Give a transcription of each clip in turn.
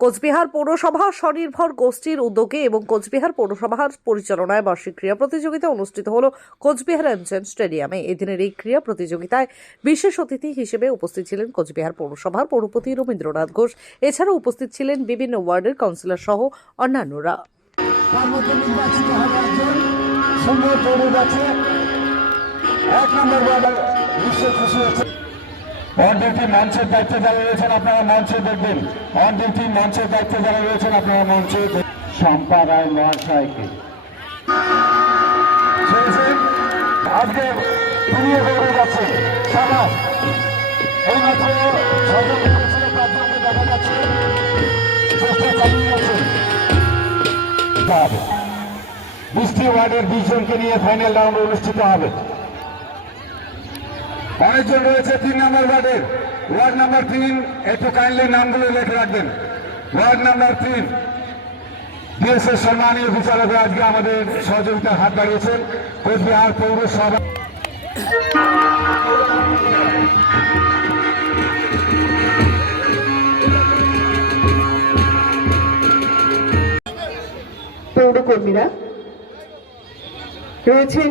কোচবিহার পৌরসভা স্বনির্ভর গোষ্ঠীর উদ্যোগে এবং কোচবিহার পৌরসভার পরিচালনায় বার্ষিক ক্রীড়া প্রতিযোগিতা অনুষ্ঠিত হল কোচবিহার এনজেন স্টেডিয়ামে। এদিনের এই ক্রীড়া প্রতিযোগিতায় বিশেষ অতিথি হিসেবে উপস্থিত ছিলেন কোচবিহার পৌরসভার পৌরপতি রবীন্দ্রনাথ ঘোষ। এছাড়াও উপস্থিত ছিলেন বিভিন্ন ওয়ার্ডের কাউন্সিলর সহ অন্যান্যরা। এক নম্বর নিশ্চয় খুশি অন মঞ্চের দায়িত্বে যারা রয়েছেন, আপনারা মঞ্চে দেখবেন। অন মঞ্চের দায়িত্বে যারা রয়েছেন, আপনারা মঞ্চে। শম্পা রায় মহাশয়কে। আজকে দুনিয়া দেখা যাচ্ছে। হবে ওয়ার্ডের বিশ জনকে নিয়ে ফাইনাল রাউন্ড অনুষ্ঠিত হবে। অনেকজন রয়েছে তিন নম্বর ওয়ার্ডের। ওয়ার্ড নাম্বার তিন, একটু কাইন্ডলি নামগুলো লেখে রাখবেন। ওয়ার্ড নাম্বার তিন বিএসএস সম্মানীয় বিচারকরা আজকে আমাদের সহযোগিতার হাত বাড়িয়েছেন। কোচবিহার পৌরসভা পৌরকর্মীরা রয়েছেন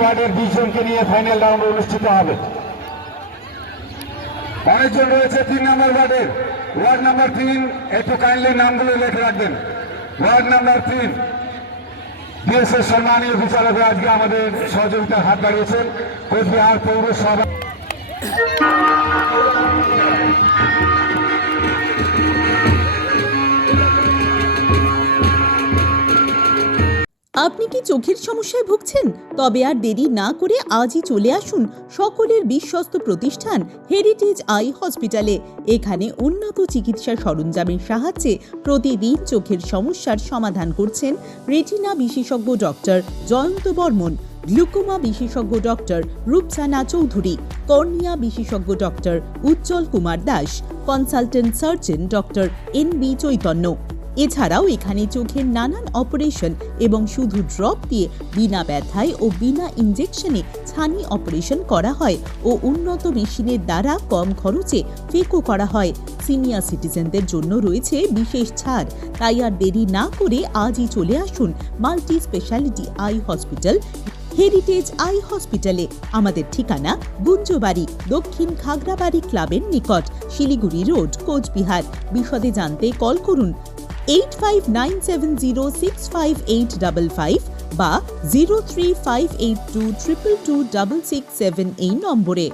ওয়ার্ডের নিয়ে ফাইনাল অনুষ্ঠিত হবে। অনেকজন রয়েছে তিন ওয়ার্ডের। ওয়ার্ড নাম্বার তিন, একটু কাইন্ডলি নামগুলো রাখবেন। ওয়ার্ড নাম্বার তিন সম্মানীয় বিচারকরা আজকে আমাদের সহযোগিতার হাত বাড়িয়েছেন। কোচবিহার পৌরসভা আপনি কি চোখের সমস্যায় ভুগছেন? তবে আর দেরি না করে আজই চলে আসুন সকলের বিশ্বস্ত প্রতিষ্ঠান হেরিটেজ আই হসপিটালে এখানে উন্নত চিকিৎসা সরঞ্জামের সাহায্যে প্রতিদিন চোখের সমস্যার সমাধান করছেন রেটিনা বিশেষজ্ঞ ডক্টর জয়ন্ত বর্মন। গ্লুকোমা বিশেষজ্ঞ ডক্টর রূপসানা চৌধুরী, কর্নিয়া বিশেষজ্ঞ doctor Ujjwal Kumar Das, consultant surgeon doctor N B Chaitanya. এছাড়াও এখানে চোখের নানান অপারেশন এবং শুধু ড্রপ দিয়ে বিনা ব্যথায় ও বিনা ইনজেকশনে ছানি অপারেশন করা হয় ও উন্নত মেশিনের দ্বারা কম খরচে ফেকো করা হয়। সিনিয়র সিটিজেনদের জন্য রয়েছে বিশেষ ছাড়। তাই আর দেরি না করে আজই চলে আসুন multi speciality eye hospital Heritage eye হসপিটালে। আমাদের ঠিকানা গুঞ্জবাড়ি, দক্ষিণ খাগড়াবাড়ি ক্লাবের নিকট, শিলিগুড়ি রোড, কোচবিহার। বিশদে জানতে কল করুন eight five nine seven zero six five eight double five বা zero three five eight two triple two double six seven এই নম্বরে।